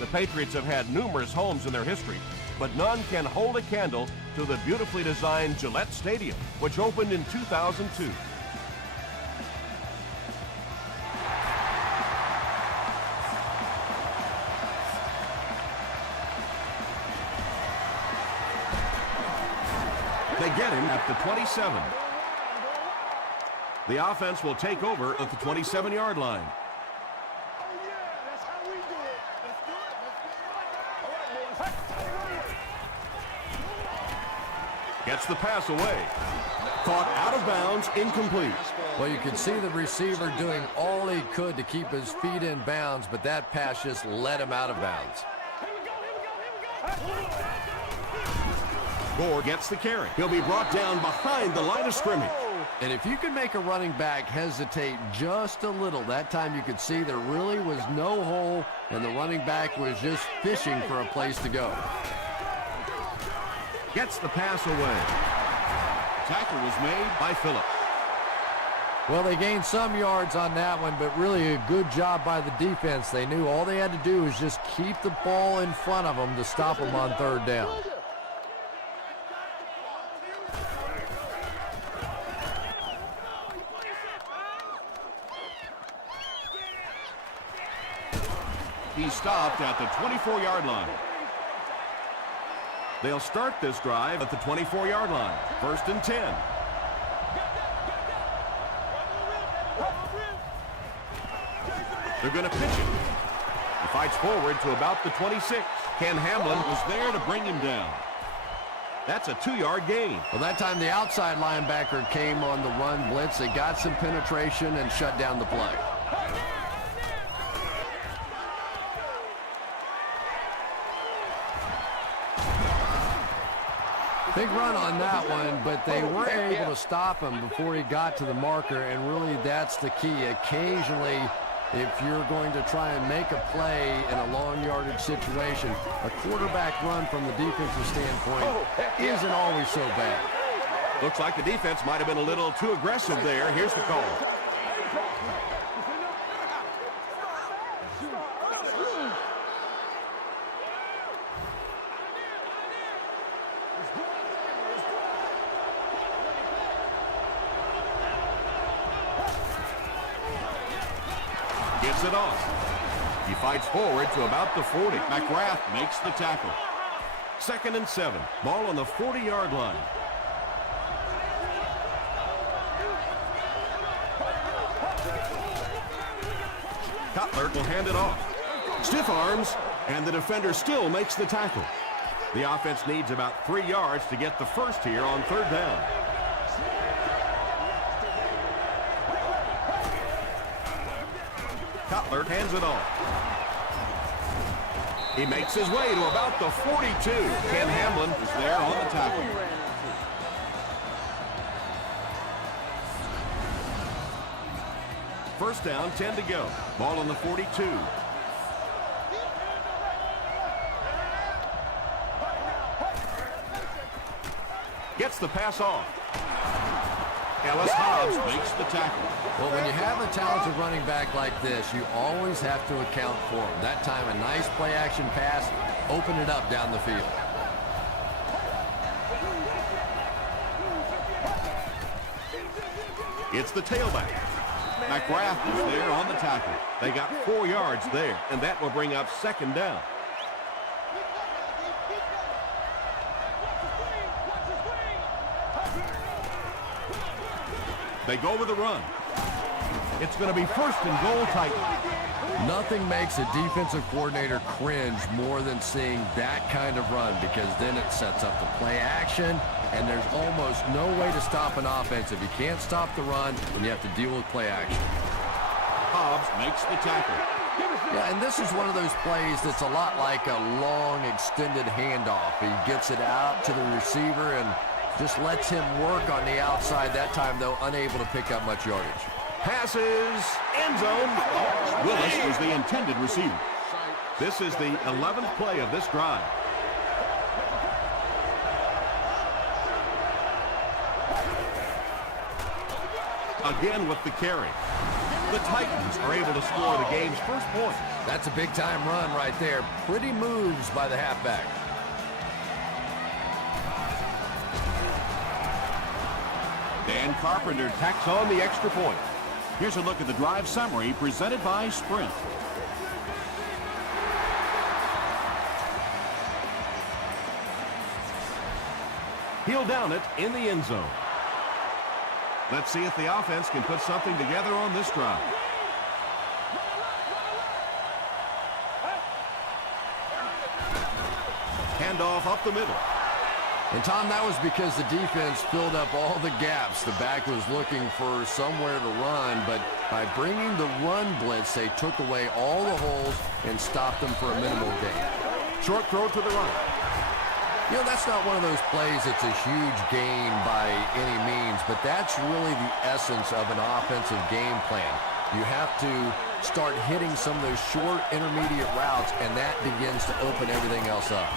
The Patriots have had numerous homes in their history, but none can hold a candle to the beautifully designed Gillette Stadium, which opened in 2002. They get him at the 27. The offense will take over at the 27-yard line. Gets the pass away. Caught out of bounds, incomplete. Well, you could see the receiver doing all he could to keep his feet in bounds, but that pass just let him out of bounds. Gore gets the carry. He'll be brought down behind the line of scrimmage. And if you can make a running back hesitate just a little, that time you could see there really was no hole, and the running back was just fishing for a place to go. Gets the pass away. Tackle was made by Phillips. Well, they gained some yards on that one, but really a good job by the defense. They knew all they had to do was just keep the ball in front of them to stop them on third down. He stopped at the 24-yard line. They'll start this drive at the 24-yard line. 1st and 10. They're going to pitch it. He fights forward to about the 26. Ken Hamlin was there to bring him down. That's a 2-yard gain. Well, that time the outside linebacker came on the run blitz. They got some penetration and shut down the play. Big run on that one, but they weren't able to stop him before he got to the marker, and really that's the key. Occasionally, if you're going to try and make a play in a long yardage situation, a quarterback run from the defensive standpoint isn't always so bad. Looks like the defense might have been a little too aggressive there. Here's the call. Gets it off. He fights forward to about the 40. McGrath makes the tackle. 2nd and 7. Ball on the 40-yard line. Cutler will hand it off. Stiff arms, and the defender still makes the tackle. The offense needs about 3 yards to get the first here on 3rd down. Cutler hands it off. He makes his way to about the 42. Ken Hamlin is there on the tackle. First down, 10 to go. Ball on the 42. Gets the pass off. Ellis Hobbs makes the tackle. Well, when you have a talented running back like this, you always have to account for him. That time, a nice play-action pass opened it up down the field. It's the tailback. McGrath is there on the tackle. They got 4 yards there, and that will bring up 2nd down. They go with the run. It's going to be 1st and goal Titans. Nothing makes a defensive coordinator cringe more than seeing that kind of run, because then it sets up the play action, and there's almost no way to stop an offense. If you can't stop the run, then you have to deal with play action. Hobbs makes the tackle. Yeah, and this is one of those plays that's a lot like a long, extended handoff. He gets it out to the receiver and just lets him work on the outside. That time, though, unable to pick up much yardage. Passes, end zone. Willis was the intended receiver. This is the 11th play of this drive. Again with the carry. The Titans are able to score the game's first point. That's a big-time run right there. Pretty moves by the halfback. Dan Carpenter tacks on the extra point. Here's a look at the drive summary presented by Sprint. He'll down it in the end zone. Let's see if the offense can put something together on this drive. Handoff up the middle. And, Tom, that was because the defense filled up all the gaps. The back was looking for somewhere to run, but by bringing the run blitz, they took away all the holes and stopped them for a minimal gain. Short throw to the right. You know, that's not one of those plays that's a huge gain by any means, but that's really the essence of an offensive game plan. You have to start hitting some of those short intermediate routes, and that begins to open everything else up.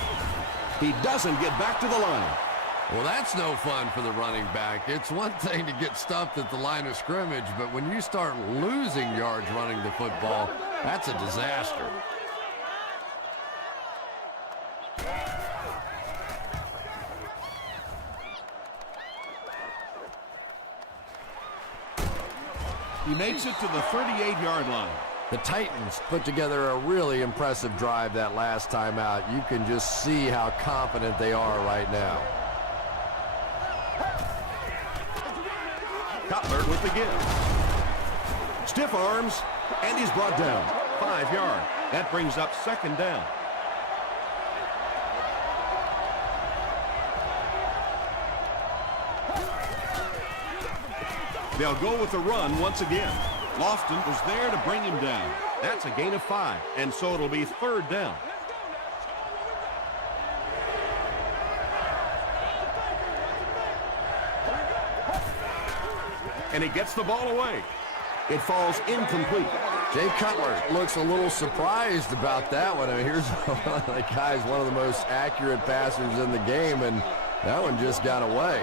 He doesn't get back to the line. Well, that's no fun for the running back. It's one thing to get stuffed at the line of scrimmage, but when you start losing yards running the football, that's a disaster. He makes it to the 38-yard line. The Titans put together a really impressive drive that last time out. You can just see how confident they are right now. Cutler with the give. Stiff arms, and he's brought down. 5 yards. That brings up second down. They'll go with the run once again. Lofton was there to bring him down. That's a gain of 5, and so it'll be third down. And he gets the ball away. It falls incomplete. Jay Cutler looks a little surprised about that one. I mean, here's one of the guys, one of the most accurate passers in the game, and that one just got away.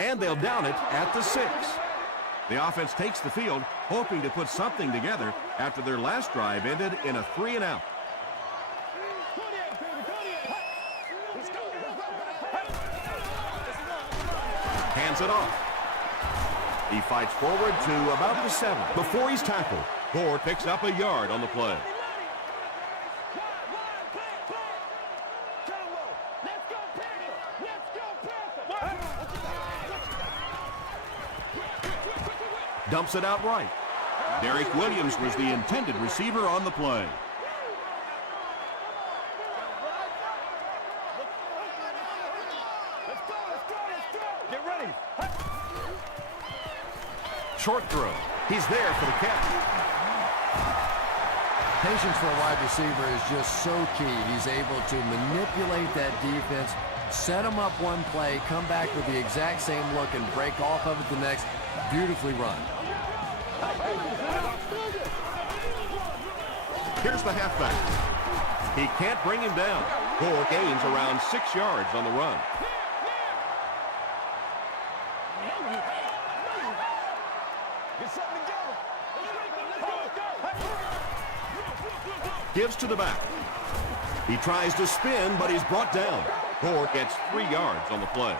And they'll down it at the 6. The offense takes the field, hoping to put something together after their last drive ended in a 3-and-out. Hands it off. He fights forward to about the 7 before he's tackled. Gore picks up a yard on the play. Dumps it out right. Derek Williams was the intended receiver on the play. Get ready. Short throw. He's there for the catch. Patience for a wide receiver is just so key. He's able to manipulate that defense, set them up one play, come back with the exact same look, and break off of it the next. Beautifully run. Here's the halfback. He can't bring him down. Gore gains around 6 yards on the run. Gives to the back. He tries to spin, but he's brought down. Gore gets 3 yards on the play.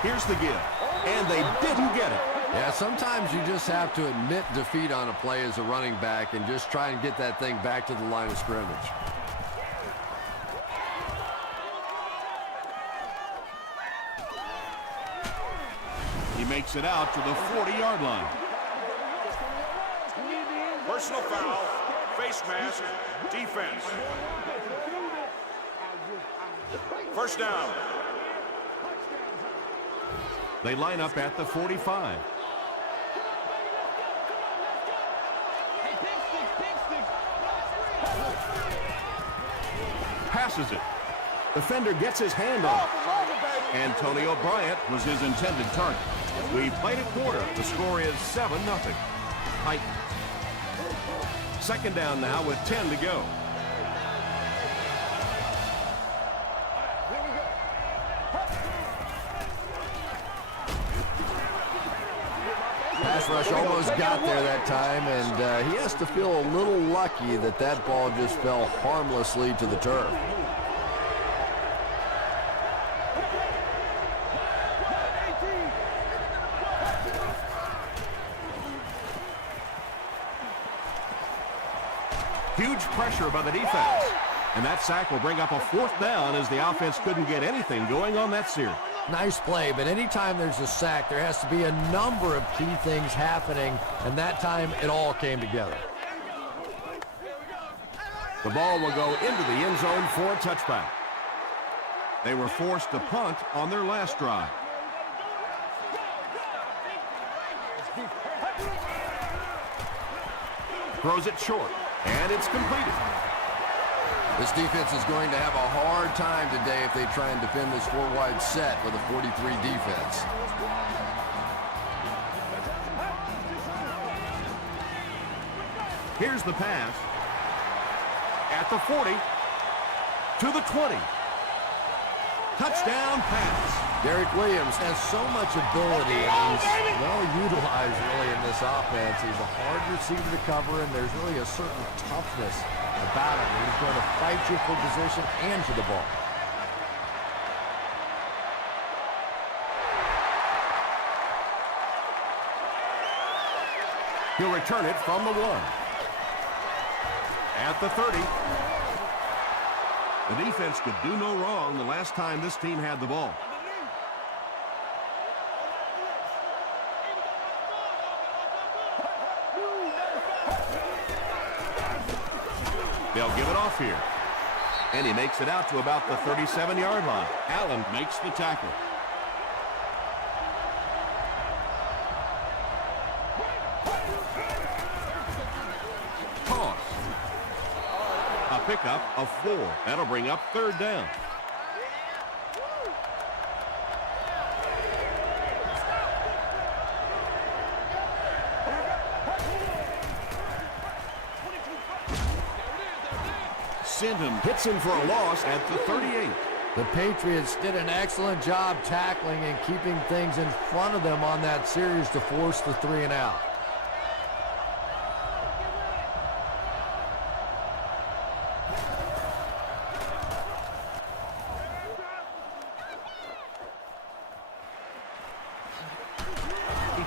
Here's the give, and they didn't get it. Yeah, sometimes you just have to admit defeat on a play as a running back and just try and get that thing back to the line of scrimmage. He makes it out to the 40-yard line. Personal foul, face mask, defense. First down. They line up at the 45. misses it. Defender gets his hand on it. Antonio Bryant was his intended target. We played a quarter. The score is 7-0. Titans. Second down now with 10 to go. Pass rush almost got there that time, and he has to feel a little lucky that that ball just fell harmlessly to the turf. Huge pressure by the defense. And that sack will bring up a fourth down as the offense couldn't get anything going on that series. Nice play, but anytime there's a sack, there has to be a number of key things happening, and that time it all came together. The ball will go into the end zone for a touchback. They were forced to punt on their last drive. Throws it short, and it's completed. This defense is going to have a hard time today if they try and defend this four-wide set with a 43 defense. Here's the pass. At the 40, to the 20. Touchdown pass. Derek Williams has so much ability, and he's well utilized really in this offense. He's a hard receiver to cover, and there's really a certain toughness about him. He's going to fight you for position and for the ball. He'll return it from the 1. At the 30. The defense could do no wrong the last time this team had the ball. They'll give it off here. And he makes it out to about the 37-yard line. Allen makes the tackle. Toss. A pickup of 4. That'll bring up third down. Sindham hits him for a loss at the 38. The Patriots did an excellent job tackling and keeping things in front of them on that series to force the 3 and out.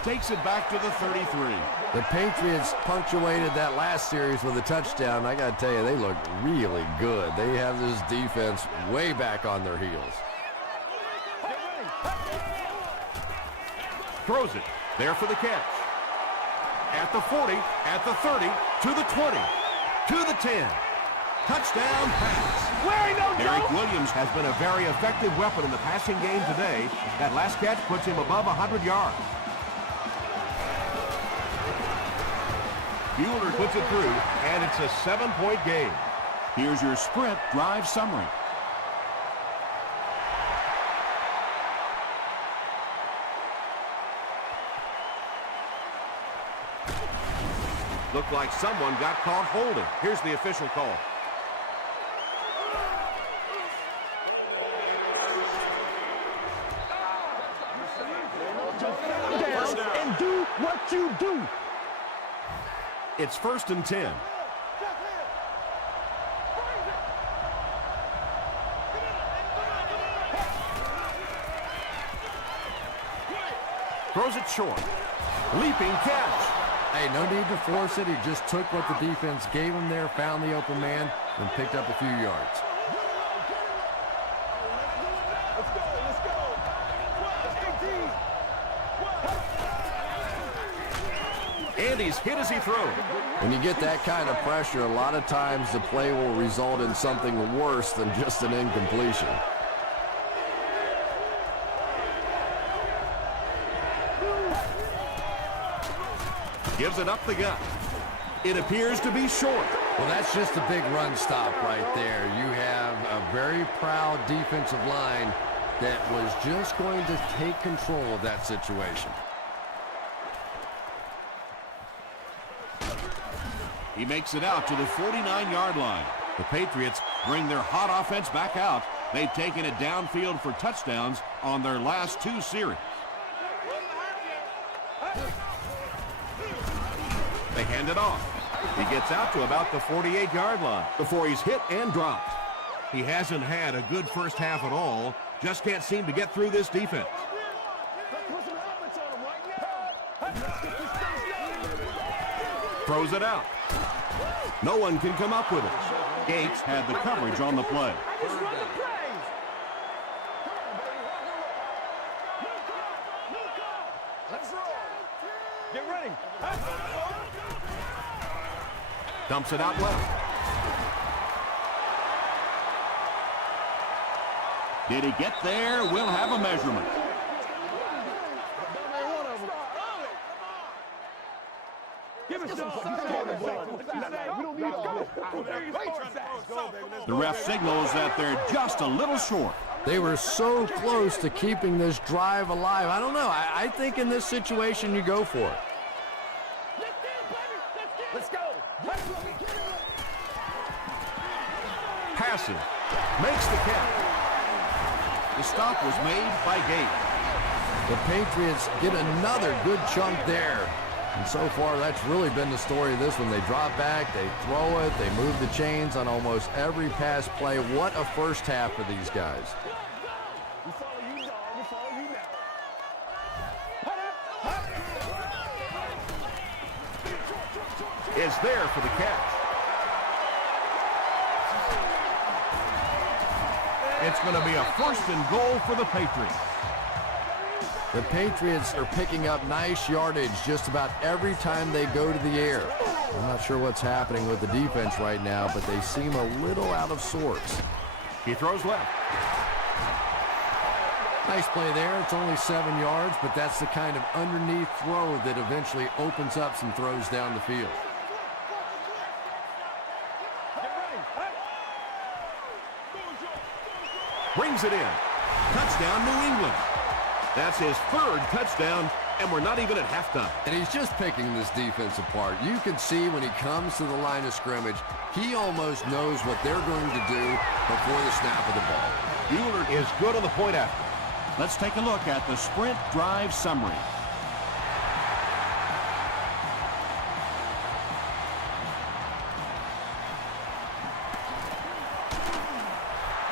Takes it back to the 33. The Patriots punctuated that last series with a touchdown. I got to tell you, they look really good. They have this defense way back on their heels. Throws it. There for the catch. At the 40, at the 30, to the 20, to the 10. Touchdown pass. Derek Williams has been a very effective weapon in the passing game today. That last catch puts him above 100 yards. Bueller puts it through, and it's a 7-point game. Here's your sprint drive summary. Looked like someone got caught holding. Here's the official call. First down. And do what you do. It's 1st and 10. Throws it short. Leaping catch. Hey, no need to force it. He just took what the defense gave him there, found the open man, and picked up a few yards. And he's hit as he throws. When you get that kind of pressure, a lot of times the play will result in something worse than just an incompletion. Gives it up the gut. It appears to be short. Well, that's just a big run stop right there. You have a very proud defensive line that was just going to take control of that situation. He makes it out to the 49-yard line. The Patriots bring their hot offense back out. They've taken it downfield for touchdowns on their last 2 series. They hand it off. He gets out to about the 48-yard line before he's hit and dropped. He hasn't had a good first half at all. Just can't seem to get through this defense. Throws it out. No one can come up with it. Gates had the coverage on the play. Get ready. Dumps it out left. Did he get there? We'll have a measurement. The ref signals that they're just a little short. They were so close to keeping this drive alive. I don't know. I think in this situation you go for it. Let's go. Passing. Makes the catch. The stop was made by Gates. The Patriots get another good chunk there. And so far, that's really been the story of this one. They drop back, they throw it, they move the chains on almost every pass play. What a first half for these guys. We follow you, dog. We follow you now. Is there for the catch. It's going to be a 1st and goal for the Patriots. The Patriots are picking up nice yardage just about every time they go to the air. I'm not sure what's happening with the defense right now, but they seem a little out of sorts. He throws left. Nice play there. It's only 7 yards, but that's the kind of underneath throw that eventually opens up some throws down the field. Brings it in. Touchdown, New England. That's his 3rd touchdown, and we're not even at halftime. And he's just picking this defense apart. You can see when he comes to the line of scrimmage, he almost knows what they're going to do before the snap of the ball. Bueller is good on the point after. Let's take a look at the sprint drive summary.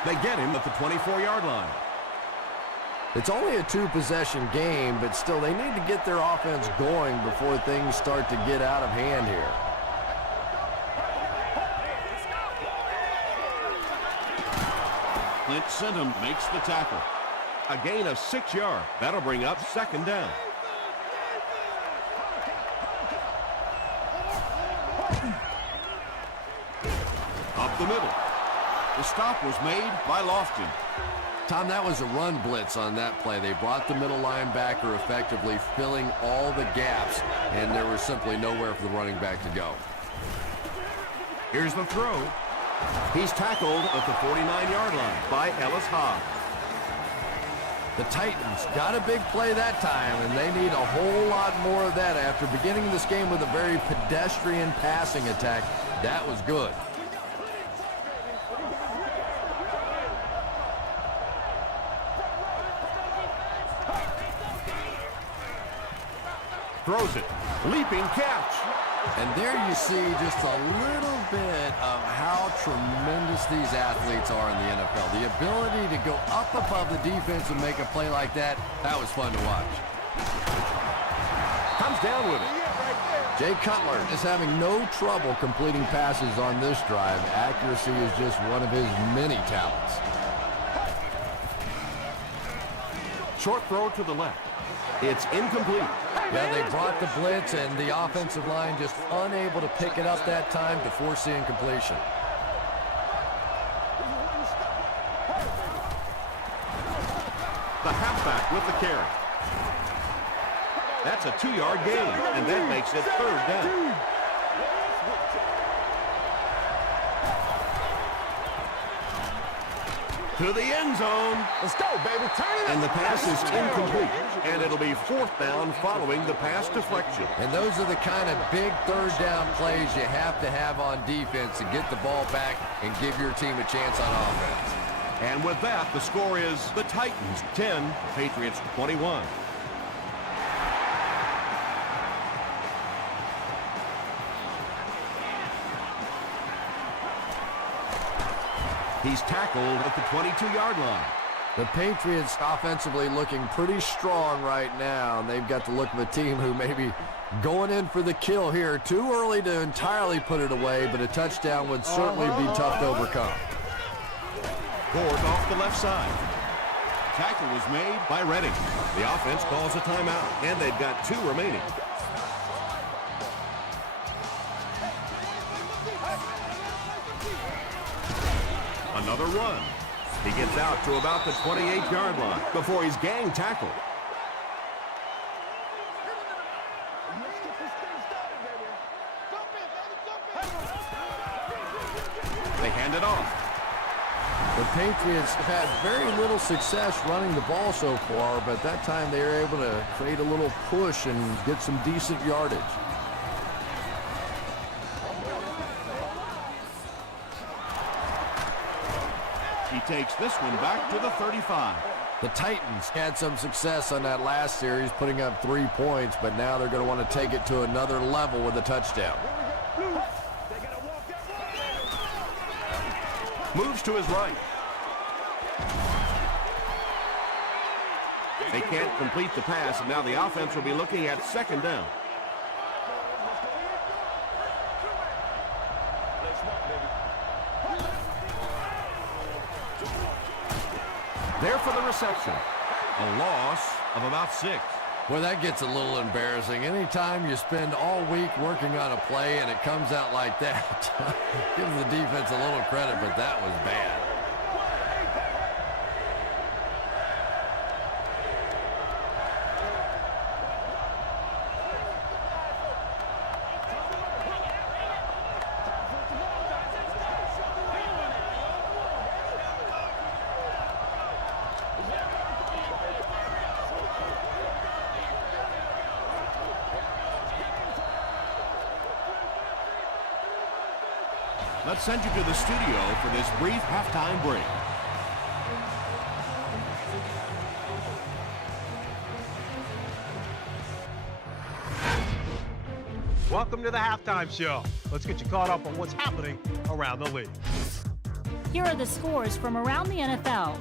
They get him at the 24-yard line. It's only a 2-possession game, but still they need to get their offense going before things start to get out of hand here. Clint Sentum makes the tackle. A gain of 6 yards. That'll bring up 2nd down. Up the middle. The stop was made by Lofton. Tom, that was a run blitz on that play. They brought the middle linebacker effectively filling all the gaps, and there was simply nowhere for the running back to go. Here's the throw. He's tackled at the 49-yard line by Ellis Hobbs. The Titans got a big play that time, and they need a whole lot more of that. After beginning this game with a very pedestrian passing attack, that was good. Throws it. Leaping catch. And there you see just a little bit of how tremendous these athletes are in the NFL. The ability to go up above the defense and make a play like that, that was fun to watch. Comes down with it. Jay Cutler is having no trouble completing passes on this drive. Accuracy is just one of his many talents. Short throw to the left. It's incomplete. Yeah, they brought the blitz, and the offensive line just unable to pick it up that time to force the incompletion. The halfback with the carry. That's a 2-yard gain, and that makes it 3rd down. To the end zone. Let's go, baby. Turn it up. And the pass is incomplete. And it'll be 4th down following the pass deflection. And those are the kind of big third down plays you have to have on defense to get the ball back and give your team a chance on offense. And with that, the score is the Titans 10, Patriots 21. He's tackled at the 22-yard line. The Patriots offensively looking pretty strong right now. They've got the look of a team who may be going in for the kill here. Too early to entirely put it away, but a touchdown would certainly be tough to overcome. Gord off the left side. Tackle was made by Redding. The offense calls a timeout, and they've got 2 remaining. Another run. He gets out to about the 28-yard line before he's gang tackled. They hand it off. The Patriots have had very little success running the ball so far, but that time they were able to create a little push and get some decent yardage. He takes this one back to the 35. The Titans had some success on that last series, putting up 3 points, but now they're going to want to take it to another level with a touchdown. Moves to his right. They can't complete the pass, and now the offense will be looking at 2nd down. There for the reception. A loss of about 6. Well, that gets a little embarrassing. Anytime you spend all week working on a play and it comes out like that, give the defense a little credit, but that was bad. Let's send you to the studio for this brief halftime break. Welcome to the halftime show. Let's get you caught up on what's happening around the league. Here are the scores from around the NFL.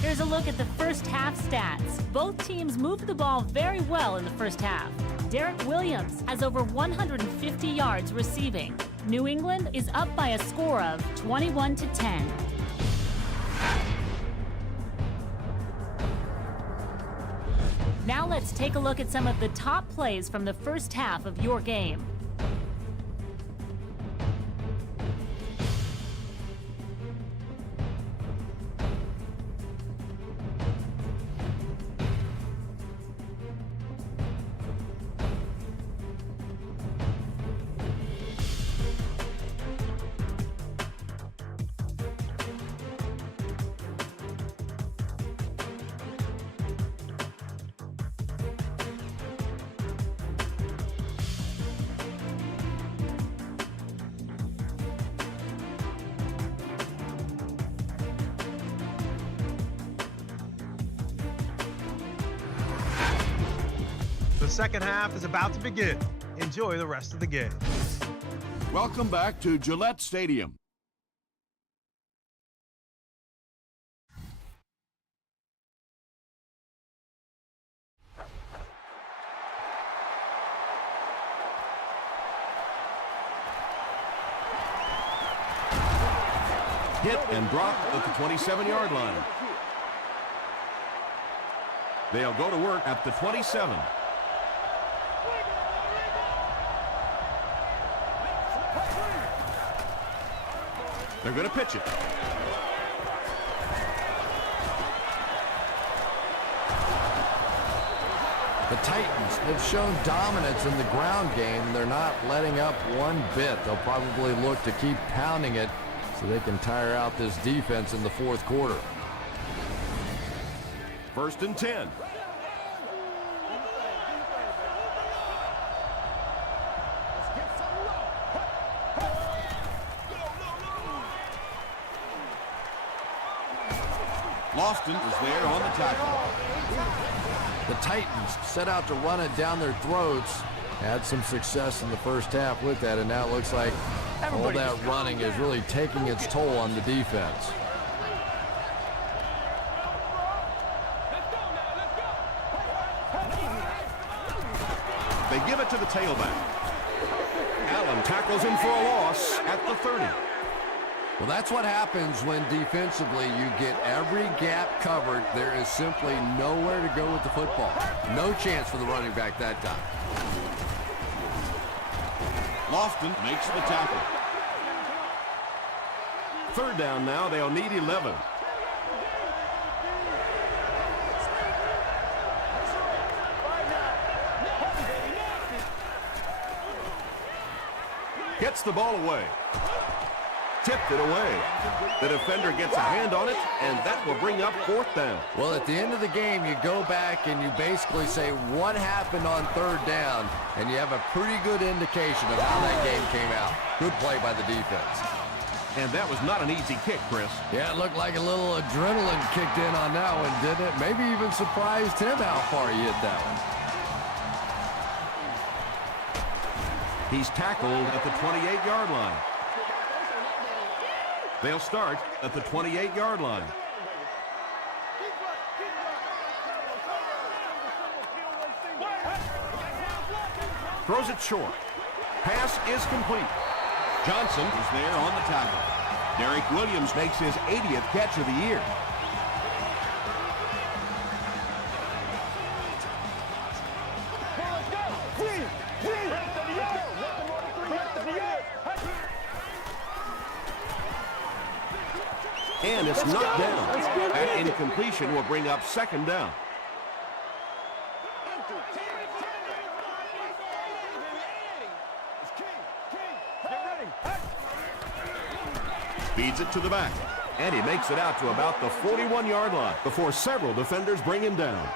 Here's a look at the first half stats. Both teams moved the ball very well in the first half. Derek Williams has over 150 yards receiving. New England is up by a score of 21-10. Now let's take a look at some of the top plays from the first half of your game. The second half is about to begin. Enjoy the rest of the game. Welcome back to Gillette Stadium. Hit and dropped at the 27-yard line. They'll go to work at the 27. They're going to pitch it. The Titans have shown dominance in the ground game. They're not letting up one bit. They'll probably look to keep pounding it so they can tire out this defense in the fourth quarter. 1st and 10. Lofton is there on the tackle. The Titans set out to run it down their throats. Had some success in the first half with that, and now it looks like all that running is really taking its toll on the defense. They give it to the tailback. Allen tackles him for a loss at the 30. Well, that's what happens when defensively you get every gap covered. There is simply nowhere to go with the football. No chance for the running back that time. Lofton makes the tackle. 3rd down now. They'll need 11. Gets the ball away. Tipped it away. The defender gets a hand on it, and that will bring up 4th down. Well, at the end of the game, you go back and you basically say what happened on 3rd down, and you have a pretty good indication of how that game came out. Good play by the defense. And that was not an easy kick, Chris. Yeah, it looked like a little adrenaline kicked in on that one, didn't it? Maybe even surprised him how far he hit that one. He's tackled at the 28-yard line. They'll start at the 28-yard line. Throws it short. Pass is complete. Johnson is there on the tackle. Derek Williams makes his 80th catch of the year. And it's knocked down. That incompletion will bring up 2nd down. Feeds it to the back. And he makes it out to about the 41-yard line before several defenders bring him down.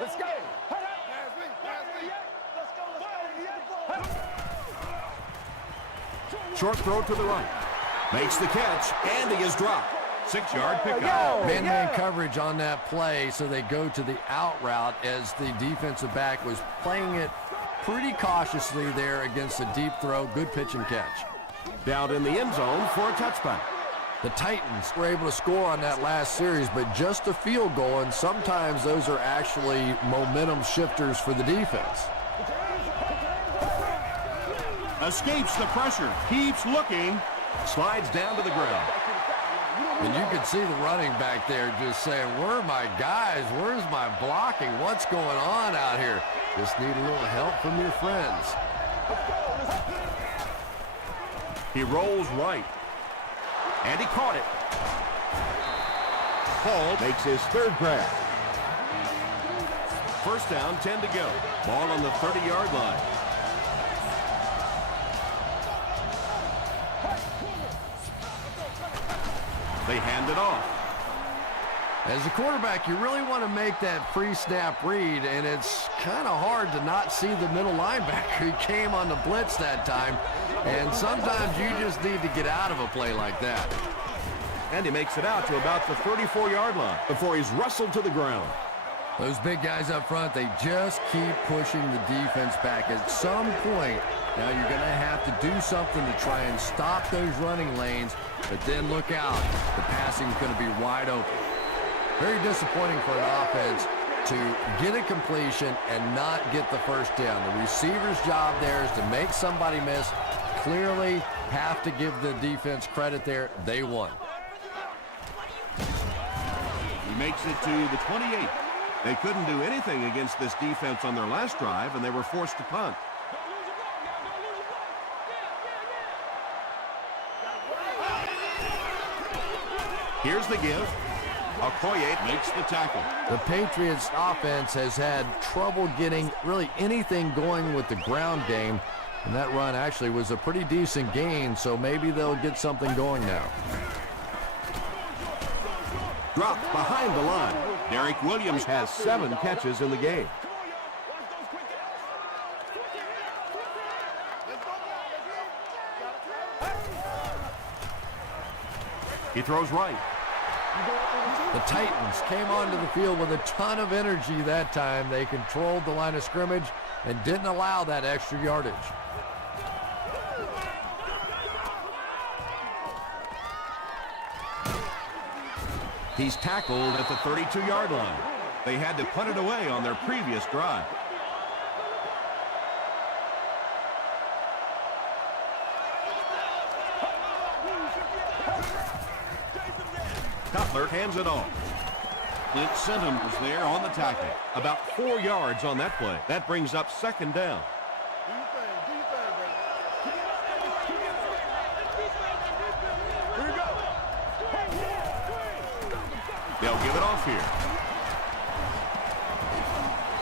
Let's go. Short throw to the right. Makes the catch, and he is dropped. 6-yard pickup. Man-to-man coverage on that play, so they go to the out route as the defensive back was playing it pretty cautiously there against a deep throw. Good pitch and catch. Down in the end zone for a touchback. The Titans were able to score on that last series, but just a field goal, and sometimes those are actually momentum shifters for the defense. Escapes the pressure. Keeps looking. Slides down to the ground. And you can see the running back there just saying, where are my guys? Where's my blocking? What's going on out here? Just need a little help from your friends. He rolls right. And he caught it. Paul makes his 3rd grab. 1st down, 10 to go. Ball on the 30-yard line. They hand it off. As a quarterback, you really want to make that pre-snap read, and it's kind of hard to not see the middle linebacker. He came on the blitz that time, and sometimes you just need to get out of a play like that. And he makes it out to about the 34-yard line before he's wrestled to the ground. Those big guys up front, they just keep pushing the defense back. At some point, now you're going to have to do something to try and stop those running lanes, but then look out. The passing is going to be wide open. Very disappointing for an offense to get a completion and not get the 1st down. The receiver's job there is to make somebody miss. Clearly have to give the defense credit there. They won. He makes it to the 28. They couldn't do anything against this defense on their last drive, and they were forced to punt. Here's the give. Okoye makes the tackle. The Patriots offense has had trouble getting really anything going with the ground game, and that run actually was a pretty decent gain, so maybe they'll get something going now. Dropped behind the line. Derek Williams has 7 catches in the game. He throws right. The Titans came onto the field with a ton of energy that time. They controlled the line of scrimmage and didn't allow that extra yardage. He's tackled at the 32-yard line. They had to punt it away on their previous drive. Cutler hands it off. Clint Sentum was there on the tackle. About 4 yards on that play. That brings up 2nd down. They'll give it off here.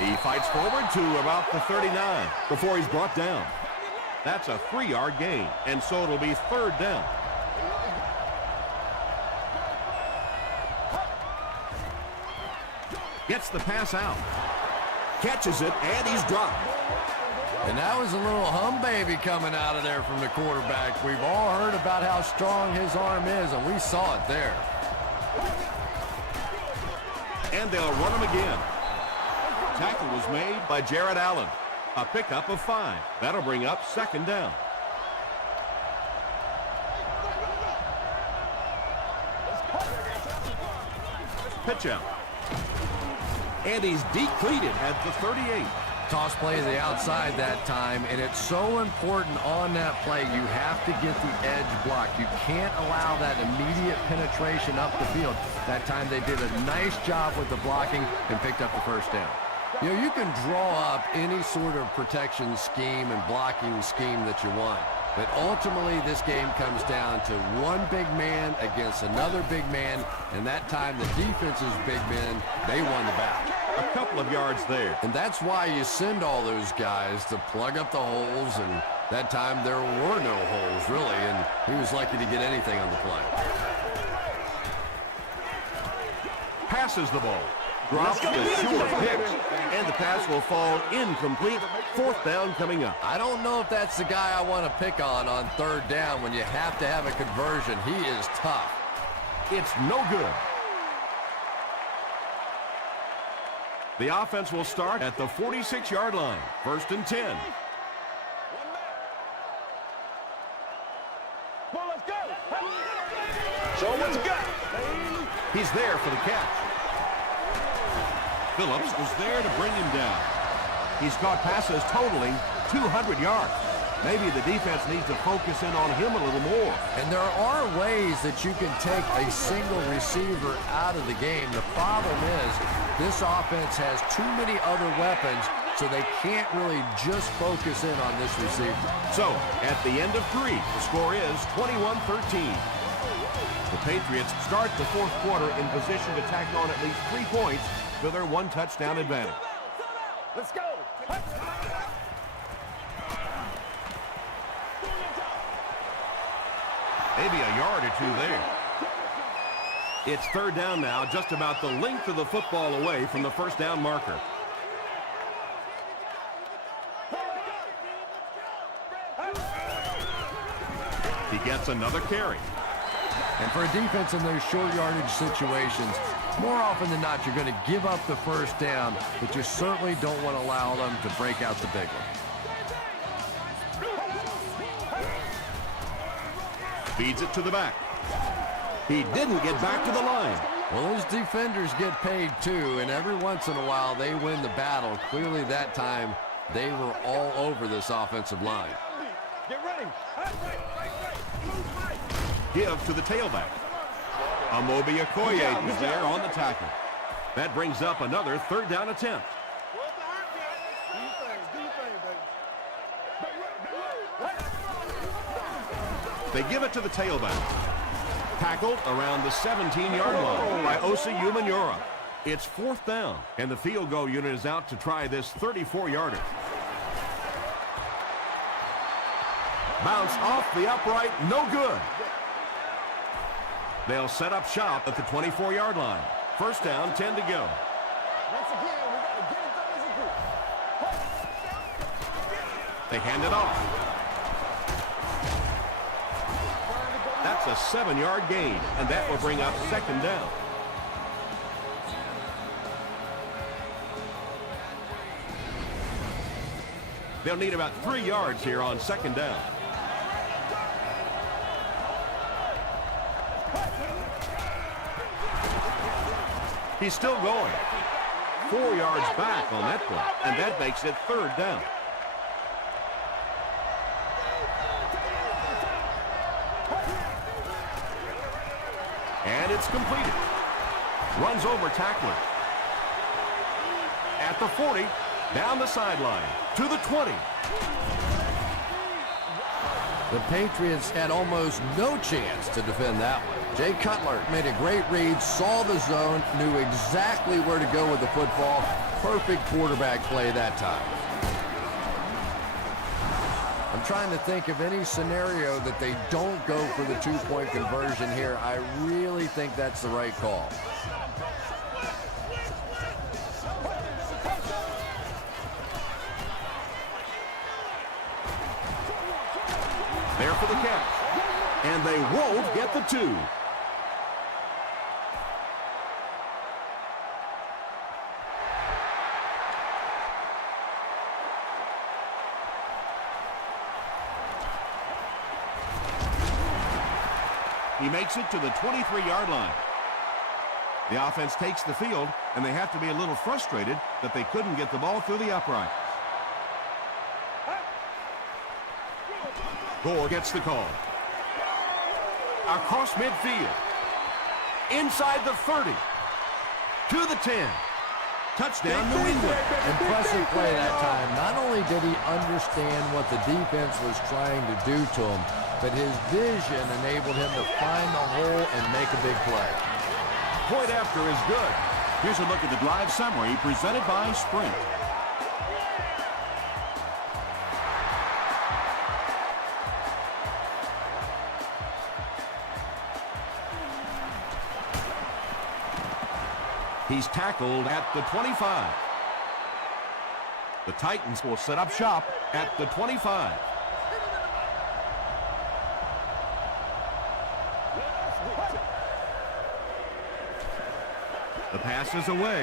He fights forward to about the 39 before he's brought down. That's a 3-yard gain, and so it'll be 3rd down. Gets the pass out. Catches it, and he's dropped. And that was a little hum baby coming out of there from the quarterback. We've all heard about how strong his arm is, and we saw it there. And they'll run him again. Tackle was made by Jared Allen. A pickup of 5. That'll bring up 2nd down. Pitch out. And he's depleted at the 38. Toss play to the outside that time, and it's so important on that play. You have to get the edge blocked. You can't allow that immediate penetration up the field. That time they did a nice job with the blocking and picked up the 1st down. You know, you can draw up any sort of protection scheme and blocking scheme that you want, but ultimately this game comes down to one big man against another big man, and that time the defense's big men, they won the battle. A couple of yards there. And that's why you send all those guys to plug up the holes, and that time there were no holes, really, and he was lucky to get anything on the play. Passes the ball. Drops the short pitch, and the pass will fall incomplete. 4th down coming up. I don't know if that's the guy I want to pick on 3rd down when you have to have a conversion. He is tough. It's no good. The offense will start at the 46-yard line. 1st and 10. Well, let's go. Show what's got. He's there for the catch. Phillips was there to bring him down. He's caught passes totaling 200 yards. Maybe the defense needs to focus in on him a little more. And there are ways that you can take a single receiver out of the game. The problem is this offense has too many other weapons, so they can't really just focus in on this receiver. So, at the end of 3, the score is 21-13. The Patriots start the 4th quarter in position to tack on at least 3 points to their 1-touchdown advantage. Let's go. Maybe a yard or 2 there. It's 3rd down now, just about the length of the football away from the 1st down marker. He gets another carry. And for a defense in those short yardage situations, more often than not, you're going to give up the 1st down, but you certainly don't want to allow them to break out the big one. Feeds it to the back. He didn't get back to the line. Well, those defenders get paid too, and every once in a while they win the battle. Clearly that time they were all over this offensive line. Get ready. Give to the tailback. Amobi Okoye is there on the tackle. That brings up another third down attempt. They give it to the tailback. Tackled around the 17-yard line by Osi Umenyiora. It's fourth down, and the field goal unit is out to try this 34-yarder. Bounce off the upright, no good. They'll set up shop at the 24-yard line. First down, 10 to go. They hand it off. That's a 7-yard gain, and that will bring up second down. They'll need about 3 yards here on second down. He's still going. 4 yards back on that play, and that makes it third down. And it's completed. Runs over tackler. At the 40, down the sideline, to the 20. The Patriots had almost no chance to defend that one. Jay Cutler made a great read, saw the zone, knew exactly where to go with the football. Perfect quarterback play that time. I'm trying to think of any scenario that they don't go for the two-point conversion here. I really think that's the right call. There for the catch. And they won't get the 2. He makes it to the 23-yard line. The offense takes the field, and they have to be a little frustrated that they couldn't get the ball through the uprights. Gore gets the call. Across midfield. Inside the 30. To the 10. Touchdown, New England. Impressive play that time. Not only did he understand what the defense was trying to do to him, but his vision enabled him to find the hole and make a big play. Point after is good. Here's a look at the drive summary presented by Sprint. He's tackled at the 25. The Titans will set up shop at the 25. The pass is away.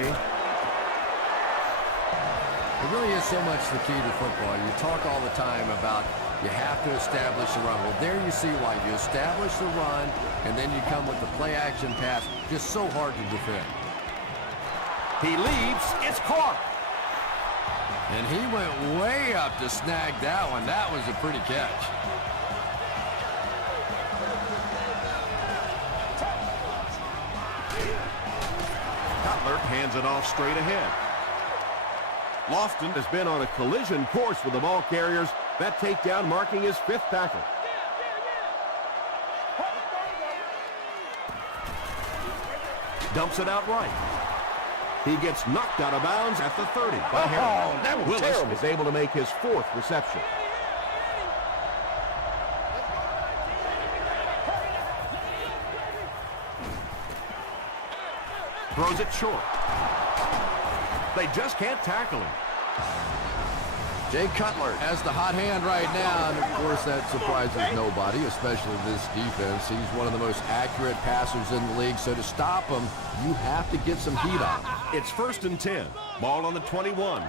It really is so much the key to football. You talk all the time about you have to establish the run. Well, there you see why. You establish the run, and then you come with the play-action pass. Just so hard to defend. He leads. It's caught. And he went way up to snag that one. That was a pretty catch. Cutler hands it off straight ahead. Lofton has been on a collision course with the ball carriers. That takedown marking his 5th tackle. Dumps it out right. He gets knocked out of bounds at the 30. That was Willis terrible. is able to make his 4th reception. Throws it short. They just can't tackle him. Jay Cutler has the hot hand right now, and of course that surprises nobody, especially this defense. He's one of the most accurate passers in the league, so to stop him, you have to get some heat on him. It's 1st and 10. Ball on the 21.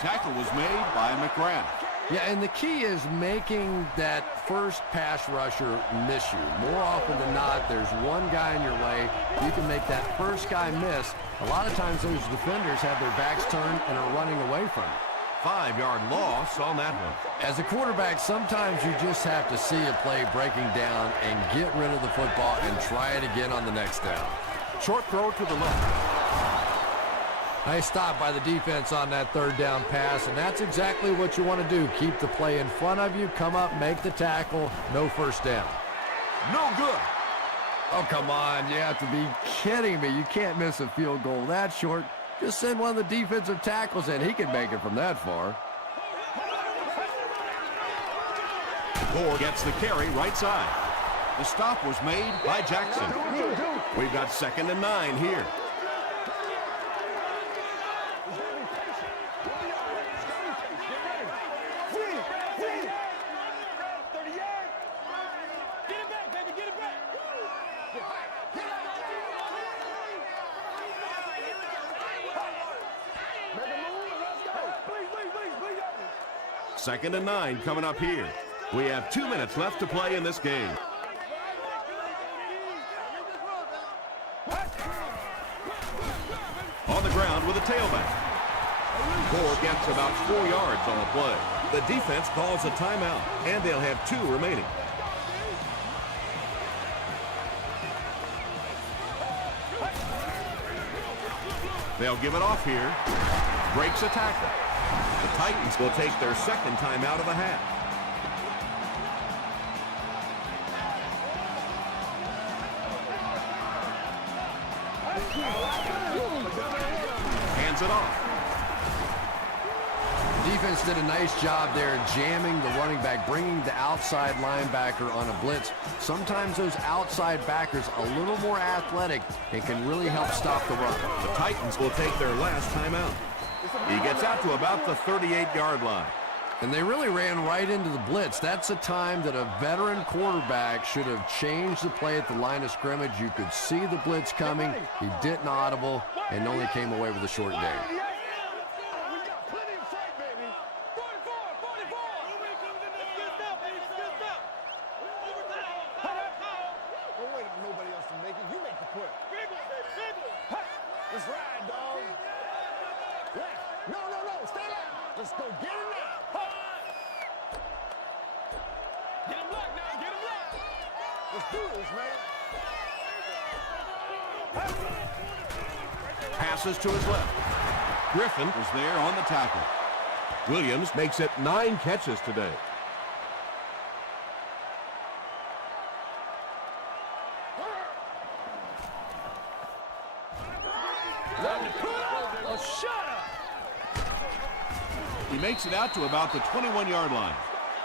Tackle was made by McGrath. Yeah, and the key is making that first pass rusher miss you. More often than not, there's one guy in your way. You can make that first guy miss. A lot of times those defenders have their backs turned and are running away from you. 5-yard loss on that one. As a quarterback, sometimes you just have to see a play breaking down and get rid of the football and try it again on the next down. Short throw to the left. Nice stop by the defense on that third down pass, and that's exactly what you want to do. Keep the play in front of you, come up, make the tackle, no first down. No good. Oh, come on. You have to be kidding me. You can't miss a field goal that short. Just send one of the defensive tackles in. He can make it from that far. Gore gets the carry right side. The stop was made by Jackson. We've got 2nd and 9 here. Second and 9 coming up here. We have 2 minutes left to play in this game. On the ground with a tailback. Gore gets about 4 yards on the play. The defense calls a timeout, and they'll have 2 remaining. They'll give it off here. Breaks a tackle. The Titans will take their 2nd time out of the half. Hands it off. Defense did a nice job there jamming the running back, bringing the outside linebacker on a blitz. Sometimes those outside backers a little more athletic and can really help stop the run. The Titans will take their last timeout. He gets out to about the 38-yard line. And they really ran right into the blitz. That's a time that a veteran quarterback should have changed the play at the line of scrimmage. You could see the blitz coming. He didn't audible and only came away with a short gain. Passes to his left. Griffin is there on the tackle. Williams makes it 9 catches today. He makes it out to about the 21-yard line.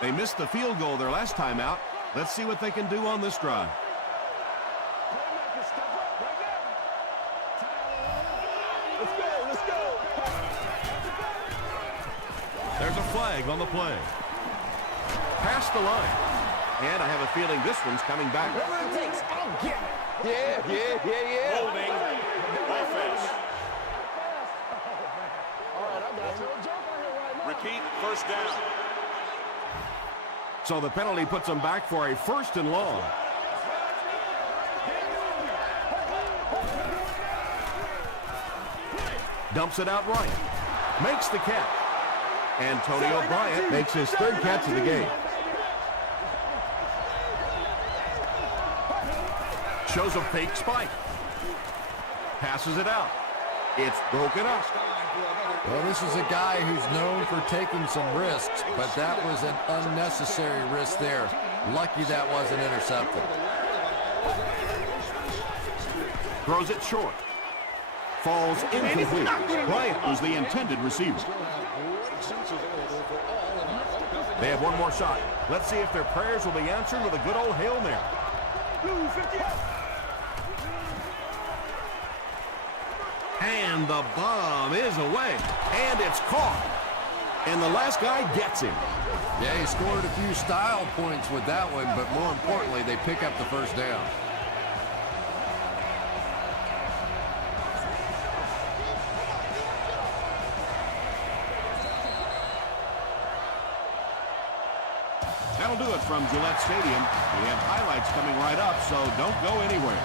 They missed the field goal their last time out. Let's see what they can do on this drive. There's a flag on the play. Past the line. And I have a feeling this one's coming back. Whatever it takes, I'll get it. Yeah. Holding. Offense. Repeat, first down. So the penalty puts them back for a 1st and long. Dumps it out right. Makes the catch. Antonio Bryant makes his 3rd catch of the game. Shows a fake spike. Passes it out. It's broken up. Well, this is a guy who's known for taking some risks, but that was an unnecessary risk there. Lucky that wasn't intercepted. Throws it short. Falls incomplete. Bryant was the intended receiver. They have one more shot. Let's see if their prayers will be answered with a good old Hail Mary. And the bomb is away. And it's caught. And the last guy gets him. Yeah, he scored a few style points with that one, but more importantly, they pick up the first down. That'll do it from Gillette Stadium. We have highlights coming right up, so don't go anywhere.